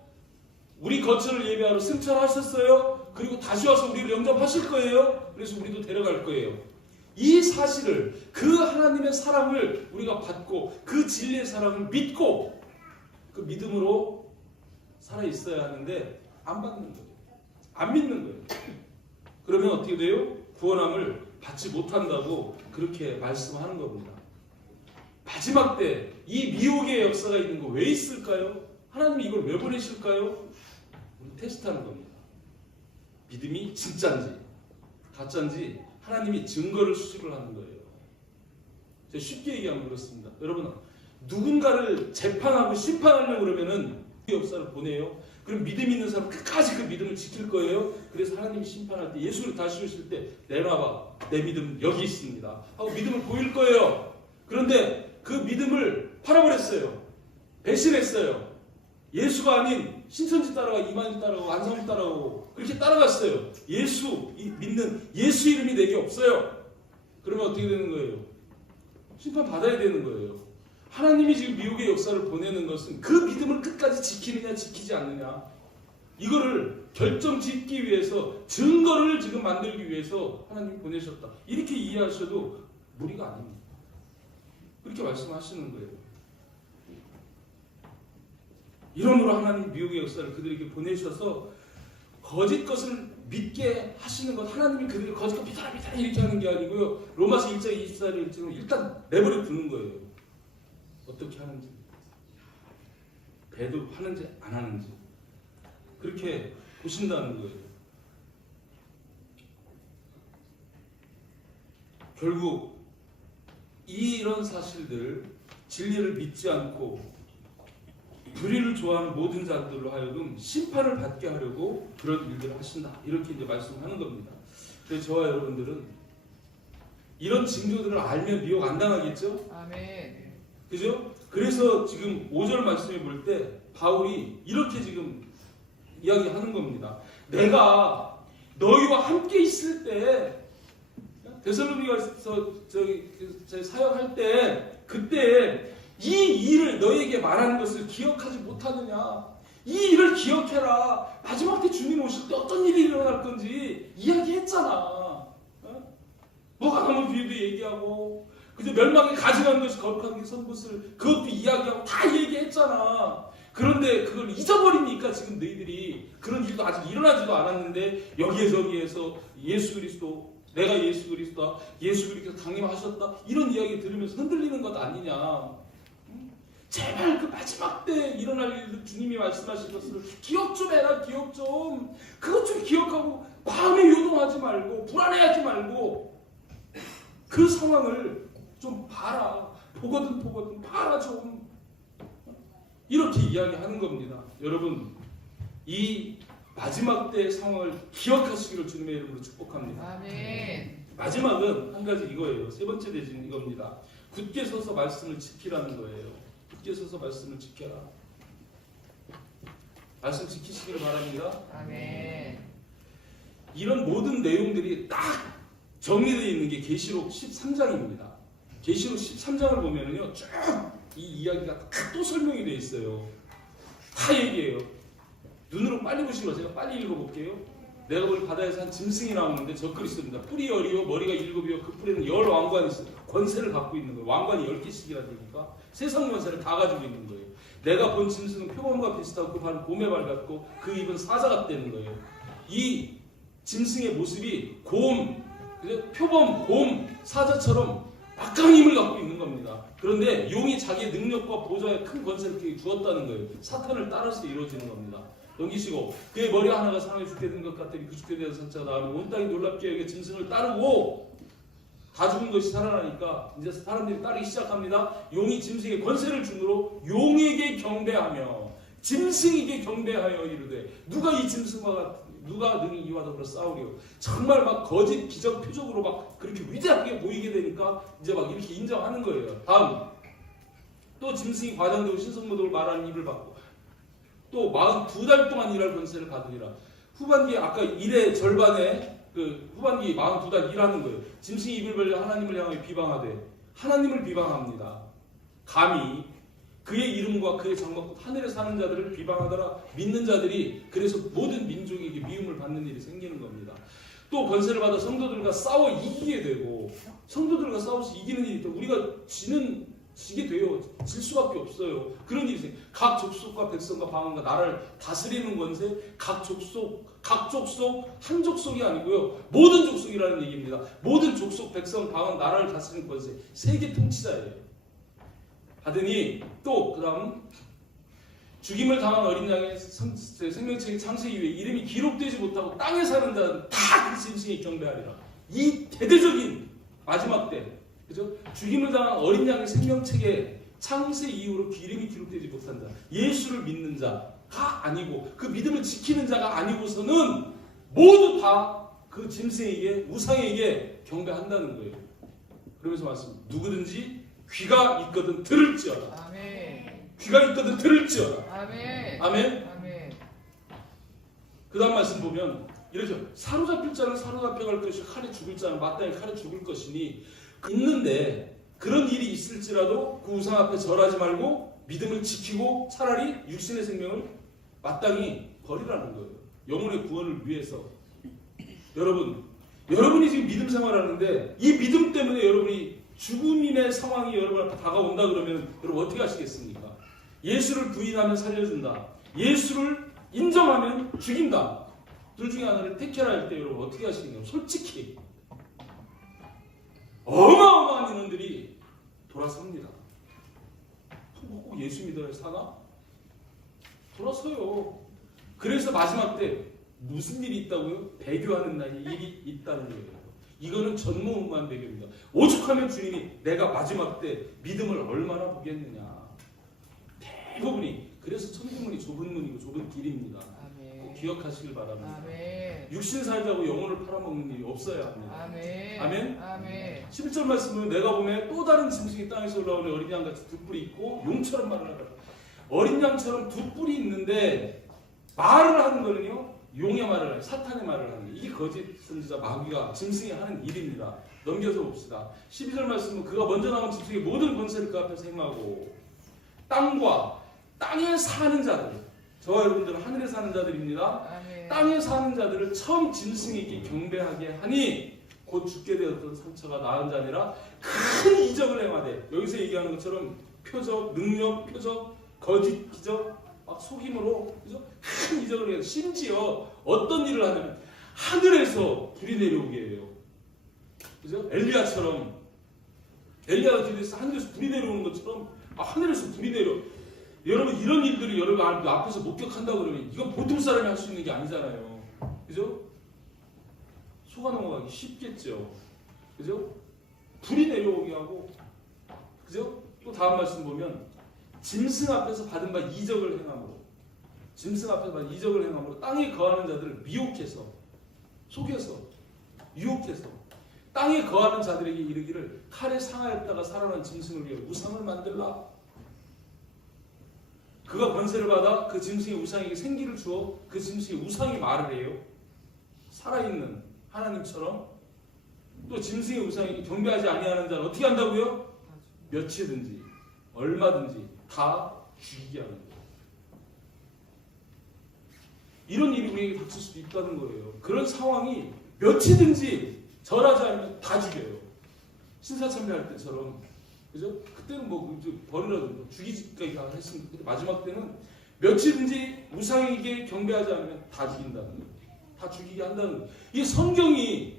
우리 거처를 예배하러 승천하셨어요. 그리고 다시 와서 우리를 영접하실 거예요. 그래서 우리도 데려갈 거예요. 이 사실을, 그 하나님의 사랑을 우리가 받고 그 진리의 사랑을 믿고 그 믿음으로 살아 있어야 하는데 안 받는 거예요. 안 믿는 거예요. 그러면 어떻게 돼요? 구원함을 받지 못한다고 그렇게 말씀하는 겁니다. 마지막 때 이 미혹의 역사가 있는 거 왜 있을까요? 하나님이 이걸 왜 보내실까요? 우리 테스트하는 겁니다. 믿음이 진짜인지 가짜인지 하나님이 증거를 수집을 하는 거예요. 제가 쉽게 얘기하면 그렇습니다. 여러분, 누군가를 재판하고 심판하려고 그러면은 그 역사를 보내요. 그럼 믿음 있는 사람 끝까지 그 믿음을 지킬 거예요. 그래서 하나님이 심판할 때, 예수를 다시 오실 때 내놔봐, 내 믿음 여기 있습니다 하고 믿음을 보일 거예요. 그런데 그 믿음을 팔아버렸어요. 배신했어요. 예수가 아닌 신천지 따라가, 이만희 따라가고 안성희 따라가고 그렇게 따라갔어요. 예수 믿는 예수 이름이 내게 없어요. 그러면 어떻게 되는 거예요? 심판 받아야 되는 거예요. 하나님이 지금 미혹의 역사를 보내는 것은 그 믿음을 끝까지 지키느냐 지키지 않느냐, 이거를 결정 짓기 위해서, 증거를 지금 만들기 위해서 하나님이 보내셨다, 이렇게 이해하셔도 무리가 아닙니다. 그렇게 말씀하시는 거예요. 이러므로 하나님 미혹의 역사를 그들에게 보내셔서 거짓 것을 믿게 하시는 것, 하나님이 그들을 거짓 것 믿어라 이렇게 하는 게 아니고요. 로마서 1장 24절 1절은 일단 내버려 두는 거예요. 어떻게 하는지, 배도하는지 안 하는지 그렇게 보신다는 거예요. 결국 이런 사실들, 진리를 믿지 않고 불의를 좋아하는 모든 자들로 하여금 심판을 받게 하려고 그런 일들을 하신다, 이렇게 이제 말씀하는 겁니다. 그래서 저와 여러분들은 이런 징조들을 알면 미혹 안 당하겠죠? 아멘. 그죠? 그래서 지금 5절 말씀에 볼 때 바울이 이렇게 지금 이야기하는 겁니다. 내가 너희와 함께 있을 때, 데살로니가서 사역할 때, 그때 이 일을 너희에게 말하는 것을 기억하지 못하느냐? 이 일을 기억해라. 마지막 때 주님 오실 때 어떤 일이 일어날 건지 이야기했잖아. 뭐가 남은 비유도 얘기하고, 그저 멸망에 가증한 것이 거룩한 게 선 것을 그것도 이야기하고 다 얘기했잖아. 그런데 그걸 잊어버리니까 지금 너희들이 그런 일도 아직 일어나지도 않았는데 여기에 저기에서 예수 그리스도, 내가 예수 그리스도다, 예수 그리스도 강림하셨다, 이런 이야기 들으면서 흔들리는 것 아니냐. 제발 그 마지막 때 일어날 일들, 주님이 말씀하신 것을 기억 좀 해라. 기억 좀, 그것 좀 기억하고 마음에 요동하지 말고 불안해하지 말고 그 상황을 좀 봐라. 보거든 봐라 좀. 이렇게 이야기하는 겁니다. 여러분, 이 마지막 때의 상황을 기억하시기를 주님의 이름으로 축복합니다. 아멘. 마지막은 한 가지 이거예요. 세 번째 대신 이겁니다. 굳게 서서 말씀을 지키라는 거예요. 굳게 서서 말씀을 지켜라. 말씀 지키시기를 바랍니다. 아멘. 이런 모든 내용들이 딱 정리되어 있는 게 계시록 13장입니다. 계시록 13장을 보면은요, 쭉 이 이야기가 다 또 설명이 되어 있어요. 다 얘기해요. 눈으로 빨리 보시고, 제가 빨리 읽어볼게요. 내가 볼 바다에서 한 짐승이 나오는데 적그리스도입니다. 뿔이 10이요, 머리가 7이요, 그 뿔에는 10왕관이 있어요. 권세를 갖고 있는 거예요. 왕관이 10개씩이라 되니까 세상 권세를 다 가지고 있는 거예요. 내가 본 짐승은 표범과 비슷하고 그 발은 곰의 발 같고 그 입은 사자 같다는 거예요. 이 짐승의 모습이 곰, 표범, 곰, 사자처럼 막강한 힘을 갖고 있는 겁니다. 그런데 용이 자기의 능력과 보좌에 큰 권세를 그에게 주었다는 거예요. 사탄을 따라서 이루어지는 겁니다. 넘기시고, 그의 머리 하나가 사람이 죽게 된 것 같더니 그 죽게 된 산자가 나오면 온 땅이 놀랍게 여겨 짐승을 따르고, 다 죽은 것이 살아나니까 이제 사람들이 따르기 시작합니다. 용이 짐승에게 권세를 주므로 용에게 경배하며 짐승에게 경배하여 이르되 누가 이 짐승과 누가 능히 이와 더불어 싸우리요. 정말 막 거짓 기적 표적으로 막 그렇게 위대하게 보이게 되니까 이제 막 이렇게 인정하는 거예요. 다음, 또 짐승이 과장되고 신성모독을 말하는 입을 받고 또 42달 동안 일할 권세를 받으리라. 후반기에 아까 일의 절반에 그 후반기 42달 일하는 거예요. 짐승이 입을 벌려 하나님을 향하여 비방하되, 하나님을 비방합니다. 감히 그의 이름과 그의 장막 하늘에 사는 자들을 비방하더라. 믿는 자들이 그래서 모든 민족에게 미움을 받는 일이 생기는 겁니다. 또 권세를 받아 성도들과 싸워 이기게 되고 성도들과 싸워서 이기는 일이 있다. 우리가 지게 돼요. 질 수밖에 없어요. 그런 일이 생겨요. 각 족속과 백성과 방언과 나라를 다스리는 권세, 각 족속 한 족속이 아니고요. 모든 족속이라는 얘기입니다. 모든 족속, 백성, 방언, 나라를 다스리는 권세, 세계 통치자예요. 하더니 또 그 다음 죽임을 당한 어린 양의 생명책의 창세 이후에 이름이 기록되지 못하고 땅에 사는 자는 다 그 짐승에 경배하리라. 이 대대적인 마지막 때, 그죠? 죽임을 당한 어린 양의 생명책에 창세 이후로 이름이 기록되지 못한 자, 예수를 믿는 자가 아니고 그 믿음을 지키는 자가 아니고서는 모두 다 그 짐승에게, 우상에게 경배한다는 거예요. 그러면서 말씀, 누구든지 귀가 있거든 들을지어다. 아멘. 귀가 있거든 들을지어다. 아멘. 아멘. 아멘. 그 다음 말씀 보면 이렇게 사로잡힐 자는 사로잡혀갈 것이 칼에 죽을 자는 마땅히 칼에 죽을 것이니 있는데 그런 일이 있을지라도 그 우상 앞에 절하지 말고 믿음을 지키고 차라리 육신의 생명을 마땅히 버리라는 거예요. 영혼의 구원을 위해서. 여러분이 지금 믿음 생활하는데 이 믿음 때문에 여러분이 죽음인의 상황이 여러분 앞에 다가온다 그러면 여러분 어떻게 하시겠습니까? 예수를 부인하면 살려준다. 예수를 인정하면 죽인다. 둘 중에 하나를 택해라 할 때 여러분 어떻게 하시겠냐고. 솔직히 어마어마한 인원들이 돌아섭니다. 꼭 예수 믿어야 사나? 돌아서요. 그래서 마지막 때 무슨 일이 있다고요? 배교하는 날이 일이 있다는 거예요. 이거는 전무후무한 배교입니다. 오죽하면 주님이 내가 마지막 때 믿음을 얼마나 보겠느냐. 대부분이 그래서 천국문이 좁은 문이고 좁은 길입니다. 꼭 기억하시길 바랍니다. 아멘. 육신 살자고 영혼을 팔아먹는 일이 없어야 합니다. 아멘. 아멘. 아멘. 11절 말씀은 내가 보면 또 다른 짐승이 땅에서 올라오는 어린 양같이 두 뿔이 있고 용처럼 말을 하더라. 어린 양처럼 두 뿔이 있는데 말을 하는 거는요. 용의 말을 해요. 사탄의 말을 하는 거예요. 이게 거짓 선지자 마귀가 짐승이 하는 일입니다. 넘겨서 봅시다. 12절 말씀은 그가 먼저 나온 짐승의 모든 권세를 그 앞에서 행하고 땅과 땅에 사는 자들, 저와 여러분들은 하늘에 사는 자들입니다. 아멘. 땅에 사는 자들을 처음 짐승에게 경배하게 하니 곧 죽게 되었던 상처가 나은 자 아니라 큰 이적을 행하되, 여기서 얘기하는 것처럼 표적, 능력, 표적, 거짓 기적, 막 속임으로, 그죠? 큰 이적을 해요. 심지어 어떤 일을 하냐면 하늘에서 불이 내려오게 해요. 그죠? 엘리야가 기도해서 하늘에서 불이 내려오는 것처럼 하늘에서 불이 내려. 여러분 이런 일들이 여러분 앞에서 목격한다고 그러면 이건 보통 사람이 할 수 있는 게 아니잖아요. 그죠? 속아 넘어가기 쉽겠죠. 그죠? 불이 내려오게 하고, 그죠? 또 다음 말씀 보면 짐승 앞에서 받은 바 이적을 행함으로, 짐승 앞에서 받은 이적을 행함으로 땅에 거하는 자들을 미혹해서, 속여서, 유혹해서 땅에 거하는 자들에게 이르기를 칼에 상하였다가 살아난 짐승을 위해 우상을 만들라. 그가 권세를 받아 그 짐승의 우상에게 생기를 주어 그 짐승의 우상이 말을 해요. 살아있는 하나님처럼. 또 짐승의 우상에게 경배하지 아니하는 자는 어떻게 한다고요? 며칠든지 얼마든지 다 죽이게 하는 거예요. 이런 일이 우리에게 닥칠 수도 있다는 거예요. 그런 상황이 며칠든지 절하지 않으면 다 죽여요. 신사참배할 때처럼. 그죠? 그때는 뭐 버리라도 죽이기까지 했으니까. 근데 마지막 때는 며칠든지 우상에게 경배하지 않으면 다 죽인다는 거예요. 다 죽이게 한다는 거예요. 이 성경이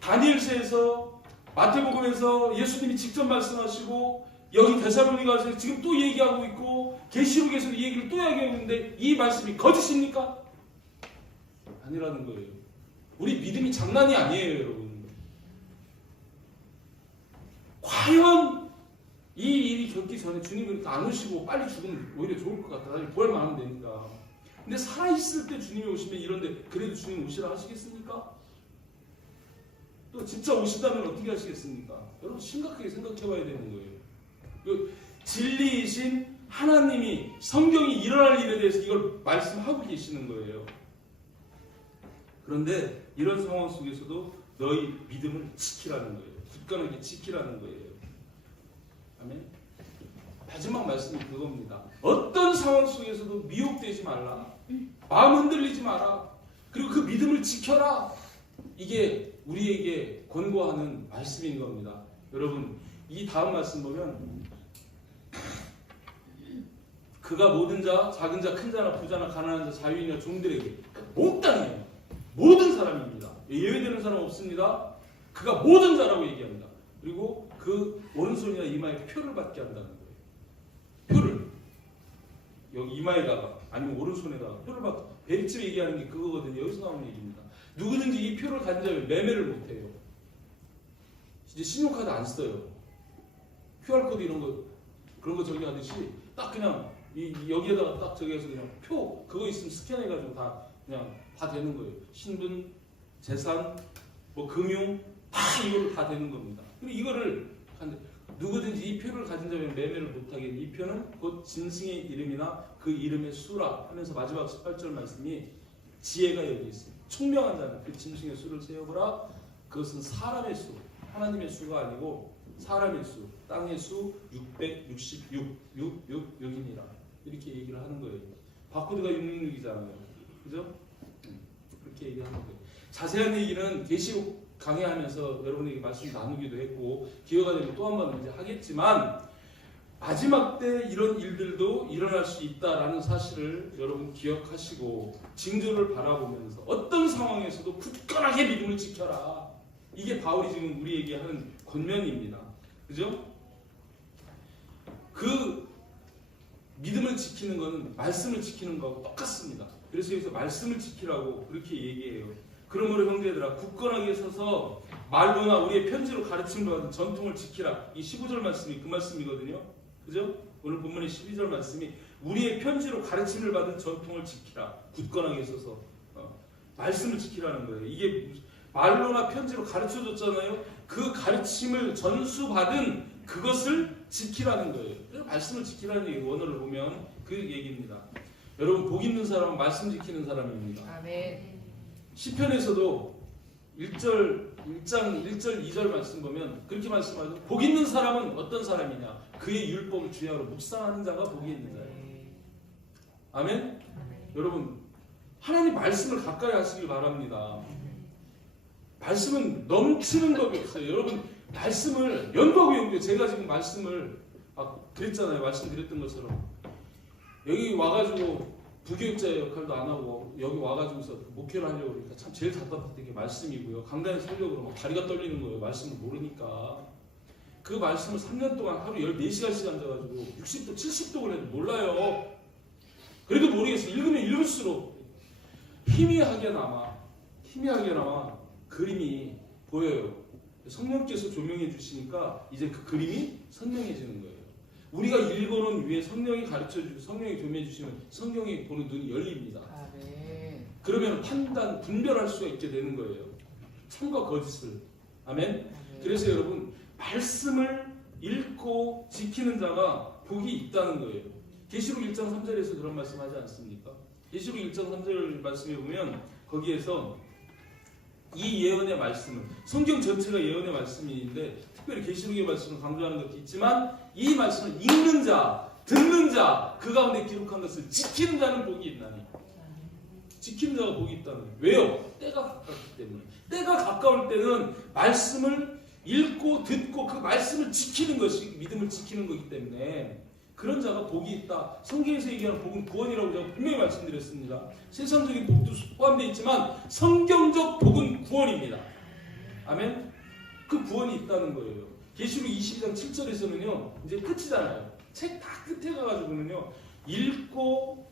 다니엘서에서, 마태복음에서 예수님이 직접 말씀하시고, 여기 데살로니가서 지금 또 얘기하고 있고, 계시록에서도 이 얘기를 또 얘기하고 있는데 이 말씀이 거짓입니까? 아니라는 거예요. 우리 믿음이 장난이 아니에요, 여러분. 과연 이 일이 겪기 전에 주님이 안 오시고 빨리 죽으면 오히려 좋을 것 같다. 나중에 부활만 하면 되니까. 근데 살아있을 때 주님이 오시면 이런데 그래도 주님 오시라 하시겠습니까? 또 진짜 오신다면 어떻게 하시겠습니까? 여러분 심각하게 생각해 봐야 되는 거예요. 진리이신 하나님이 성경이 일어날 일에 대해서 이걸 말씀하고 계시는 거예요. 그런데 이런 상황 속에서도 너희 믿음을 지키라는 거예요. 굳건하게 지키라는 거예요. 아멘. 마지막 말씀이 그겁니다. 어떤 상황 속에서도 미혹되지 말라. 마음 흔들리지 마라. 그리고 그 믿음을 지켜라. 이게 우리에게 권고하는 말씀인 겁니다. 여러분, 이 다음 말씀 보면 그가 모든 자, 작은 자, 큰 자나 부자나 가난한 자, 자유인이나 종들에게 몽땅이에요. 모든 사람입니다. 예외되는 사람 없습니다. 그가 모든 자라고 얘기합니다. 그리고 그 오른손이나 이마에 표를 받게 한다는 거예요. 표를 여기 이마에다가 아니면 오른손에다가 표를 받게. 베리집 얘기하는 게 그거거든요. 여기서 나오는 얘기입니다. 누구든지 이 표를 가진 자면 매매를 못해요. 이제 신용카드 안 써요. QR코드 이런 거 그런 거 저기 하듯이 딱 그냥 여기에다가 딱 저기 해서 그냥 표 그거 있으면 스캔해가지고 다 그냥 다 되는 거예요. 신분, 재산, 뭐 금융 다 이걸로 다 되는 겁니다. 그리고 이거를 누구든지 이 표를 가진 자면 매매를 못하게 이 표는 곧 짐승의 이름이나 그 이름의 수라 하면서 마지막 18절 말씀이 지혜가 여기 있습니다. 총명한 자는 그 짐승의 수를 세어보라. 그것은 사람의 수, 하나님의 수가 아니고 사람의 수, 땅의 수 666이니라 이렇게 얘기를 하는 거예요. 바코드가 666이잖아요. 그죠? 그렇게 얘기하는 거예요. 자세한 얘기는 계시록 강의하면서 여러분에게 말씀 나누기도 했고 기회가 되면 또 한 번 이제 하겠지만 마지막 때 이런 일들도 일어날 수 있다라는 사실을 여러분 기억하시고 징조를 바라보면서 어떤 상황에서도 굳건하게 믿음을 지켜라. 이게 바울이 지금 우리에게 하는 권면입니다. 그죠? 그 믿음을 지키는 것은 말씀을 지키는 것하고 똑같습니다. 그래서 여기서 말씀을 지키라고 그렇게 얘기해요. 그러므로 형제들아 굳건하게 서서 말로나 우리의 편지로 가르침을 받은 전통을 지키라. 이 15절 말씀이 그 말씀이거든요. 그죠? 오늘 본문의 12절 말씀이 우리의 편지로 가르침을 받은 전통을 지키라. 굳건하게 서서 말씀을 지키라는 거예요. 이게 말로나 편지로 가르쳐줬잖아요. 그 가르침을 전수받은 그것을 지키라는 거예요. 그래서 말씀을 지키라는 얘기 원어를 보면 그 얘기입니다. 여러분 복 있는 사람은 말씀 지키는 사람입니다. 아멘. 시편에서도 1장 1절 2절 말씀 보면 그렇게 말씀하죠. 복 있는 사람은 어떤 사람이냐? 그의 율법을 주야로 묵상하는 자가 복이 있는 자예요. 아멘? 아멘. 여러분 하나님 말씀을 가까이 하시길 바랍니다. 말씀은 넘치는 법이 없어요. 여러분 말씀을 연구하고 연구해요. 제가 지금 말씀을 그랬잖아요. 말씀드렸던 것처럼 여기 와가지고 부교육자 역할도 안 하고 여기 와가지고서 목회를 하려고 그러니까 참 제일 답답했던 게 말씀이고요. 강단에 서려고 그러면 다리가 떨리는 거예요. 말씀을 모르니까. 그 말씀을 3년 동안 하루 14시간씩 앉아가지고 60도 70도 그래도 몰라요. 그래도 모르겠어요. 읽으면 읽을수록 희미하게나마 그림이 보여요. 성령께서 조명해 주시니까 이제 그 그림이 선명해지는 거예요. 우리가 읽어놓은 위에 성령이 가르쳐주고 성령이 조명해 주시면 성경이 보는 눈이 열립니다. 아멘. 그러면 분별할 수가 있게 되는 거예요. 참과 거짓을. 아멘. 그래서 여러분 말씀을 읽고 지키는 자가 복이 있다는 거예요. 계시록 1장 3절에서 그런 말씀하지 않습니까? 계시록 1장 3절 말씀에 보면 거기에서 이 예언의 말씀은 성경 전체가 예언의 말씀인데 특별히 계시록의 말씀을 강조하는 것도 있지만 이 말씀을 읽는 자, 듣는 자, 그 가운데 기록한 것을 지키는 자는 복이 있나니. 지키는 자가 복이 있다는 거예요. 왜요? 때가 가깝기 때문에. 때가 가까울 때는 말씀을 읽고 듣고 그 말씀을 지키는 것이 믿음을 지키는 거기 때문에 그런 자가 복이 있다. 성경에서 얘기하는 복은 구원이라고 제가 분명히 말씀드렸습니다. 세상적인 복도 포함되어 있지만 성경적 복은 구원입니다. 아멘? 그 구원이 있다는 거예요. 계시록 22장 7절에서는요. 이제 끝이잖아요. 책 다 끝에 가가지고는요. 읽고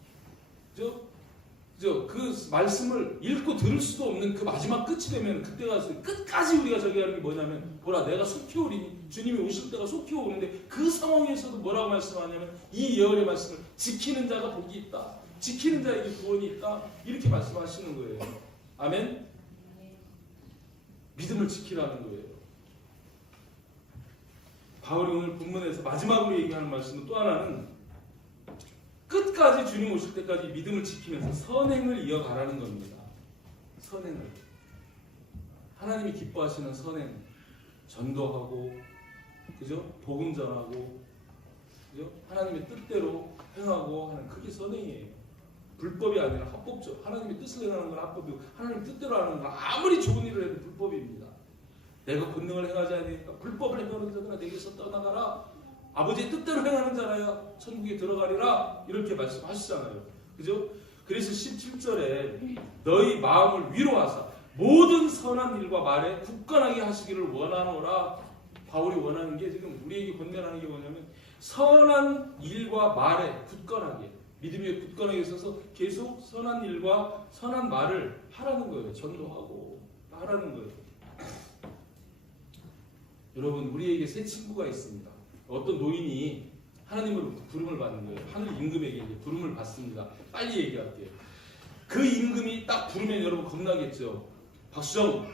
그 말씀을 읽고 들을 수도 없는 그 마지막 끝이 되면 그때 가서 끝까지 우리가 저기 하는 게 뭐냐면 보라 내가 속히 오리니 주님이 오실 때가 속히 오는데 그 상황에서도 뭐라고 말씀하냐면 이 예언의 말씀을 지키는 자가 복이 있다. 지키는 자에게 구원이 있다. 이렇게 말씀하시는 거예요. 아멘? 믿음을 지키라는 거예요. 바울이 오늘 본문에서 마지막으로 얘기하는 말씀은 또 하나는 끝까지 주님 오실 때까지 믿음을 지키면서 선행을 이어가라는 겁니다. 선행을. 하나님이 기뻐하시는 선행. 전도하고, 그죠? 복음 전하고, 그죠? 하나님의 뜻대로 행하고 하는 그게 선행이에요. 불법이 아니라 합법적. 하나님의 뜻을 행하는 건 합법이고 하나님 뜻대로 하는 건 아무리 좋은 일을 해도 불법입니다. 내가 권능을 행하지 않으니까 불법을 행하는 자들아 내게서 떠나가라. 아버지의 뜻대로 행하는 자라야 천국에 들어가리라. 이렇게 말씀하시잖아요. 그죠? 그래서 17절에 너희 마음을 위로하사 모든 선한 일과 말에 굳건하게 하시기를 원하노라. 바울이 원하는 게 지금 우리에게 권면하는 게 뭐냐면 선한 일과 말에 굳건하게, 믿음에 굳건하게 있어서 계속 선한 일과 선한 말을 하라는 거예요. 전도하고 하라는 거예요. 여러분, 우리에게 새 친구가 있습니다. 어떤 노인이 하나님으로부터 부름을 받는 거예요. 하늘 임금에게 이제 부름을 받습니다. 빨리 얘기할게요. 그 임금이 딱 부르면 여러분 겁나겠죠. 박수정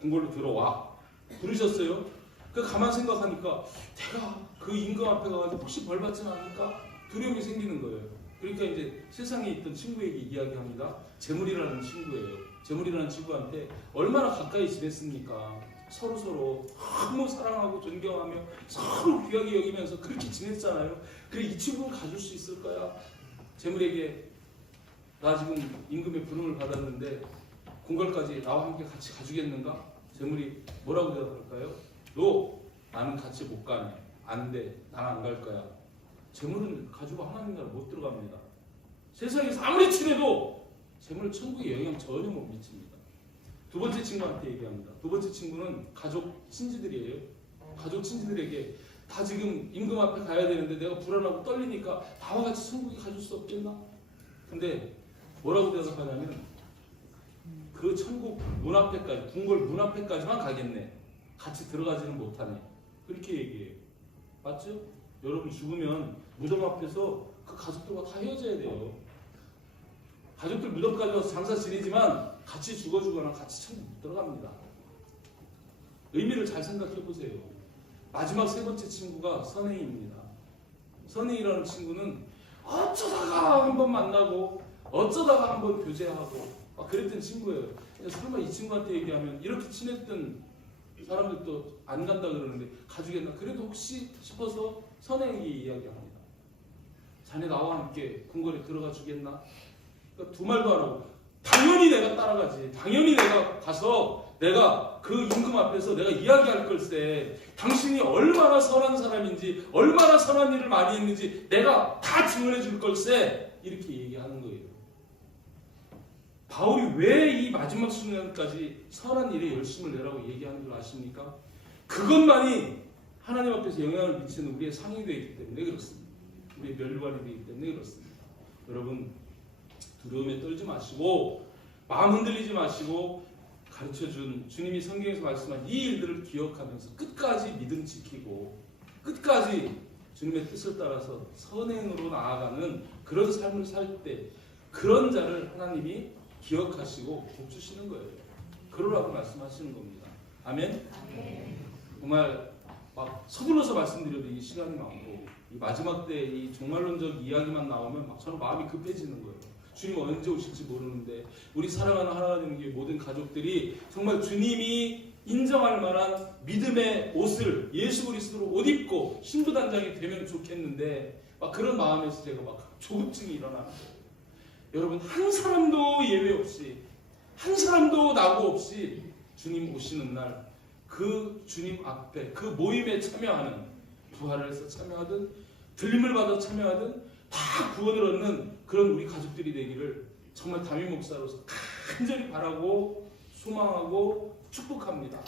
궁궐로 들어와. 부르셨어요. 그 가만 생각하니까 내가 그 임금 앞에 가가지고 혹시 벌 받지는 않을까 두려움이 생기는 거예요. 그러니까 이제 세상에 있던 친구에게 이야기합니다. 재물이라는 친구예요. 재물이라는 친구한테 얼마나 가까이 지냈습니까? 서로 너무 사랑하고 존경하며 서로 귀하게 여기면서 그렇게 지냈잖아요. 그래 이 친구는 가줄 수 있을 거야. 재물에게 나 지금 임금의 부름을 받았는데 궁궐까지 나와 함께 같이 가주겠는가? 재물이 뭐라고 대답할까요? 너 나는 같이 못 가네. 안 돼. 난 안 갈 거야. 재물은 가지고 하나님 나라 못 들어갑니다. 세상에서 아무리 친해도 재물 천국에 영향 전혀 못 미칩니다. 두 번째 친구한테 얘기합니다. 두 번째 친구는 가족 친지들이에요. 가족 친지들에게 다 지금 임금 앞에 가야 되는데 내가 불안하고 떨리니까 나와 같이 천국에 가줄 수 없겠나? 근데 뭐라고 대답하냐면 그 천국 문 앞에까지, 궁궐 문 앞에까지만 가겠네. 같이 들어가지는 못하네. 그렇게 얘기해요. 맞죠? 여러분 죽으면 무덤 앞에서 그 가족들과 다 헤어져야 돼요. 가족들 무덤까지 와서 장사 지내지만 같이 죽어주거나 같이 천국 못 들어갑니다. 의미를 잘 생각해 보세요. 마지막 세 번째 친구가 선행입니다. 선행이라는 친구는 어쩌다가 한번 만나고 어쩌다가 한번 교제하고 그랬던 친구예요. 설마 이 친구한테 얘기하면 이렇게 친했던 사람들도 안 간다 그러는데 가주겠나? 그래도 혹시 싶어서 선행에게 이야기합니다. 자네 나와 함께 궁궐에 들어가 주겠나? 그러니까 두 말도 안 하고 당연히 내가 따라가지. 당연히 내가 가서 내가 그 임금 앞에서 내가 이야기할 걸세. 당신이 얼마나 선한 사람인지 얼마나 선한 일을 많이 했는지 내가 다 증언해 줄 걸세. 이렇게 얘기하는 거예요. 바울이 왜 이 마지막 순간까지 선한 일에 열심을 내라고 얘기하는 줄 아십니까? 그것만이 하나님 앞에서 영향을 미치는 우리의 상이 되기 때문에 그렇습니다. 우리의 멸관이 되기 때문에 그렇습니다. 여러분 두려움에 떨지 마시고 마음 흔들리지 마시고 가르쳐준 주님이 성경에서 말씀한 이 일들을 기억하면서 끝까지 믿음 지키고 끝까지 주님의 뜻을 따라서 선행으로 나아가는 그런 삶을 살 때 그런 자를 하나님이 기억하시고 복 주시는 거예요. 그러라고 말씀하시는 겁니다. 아멘? 정말 막 서둘러서 말씀드려도 이 시간이 많고 이 마지막 때 이 종말론적 이야기만 나오면 막 저는 마음이 급해지는 거예요. 주님 언제 오실지 모르는데 우리 사랑하는 하나님 교회 모든 가족들이 정말 주님이 인정할 만한 믿음의 옷을 예수 그리스도로 옷 입고 신부단장이 되면 좋겠는데 막 그런 마음에서 제가 막 조급증이 일어나는 거예요. 여러분 한 사람도 예외 없이 한 사람도 낙오 없이 주님 오시는 날 그 주님 앞에 그 모임에 참여하는 부활을 해서 참여하든 들림을 받아 참여하든 다 구원을 얻는 그런 우리 가족들이 되기를 정말 담임 목사로서 간절히 바라고 소망하고 축복합니다.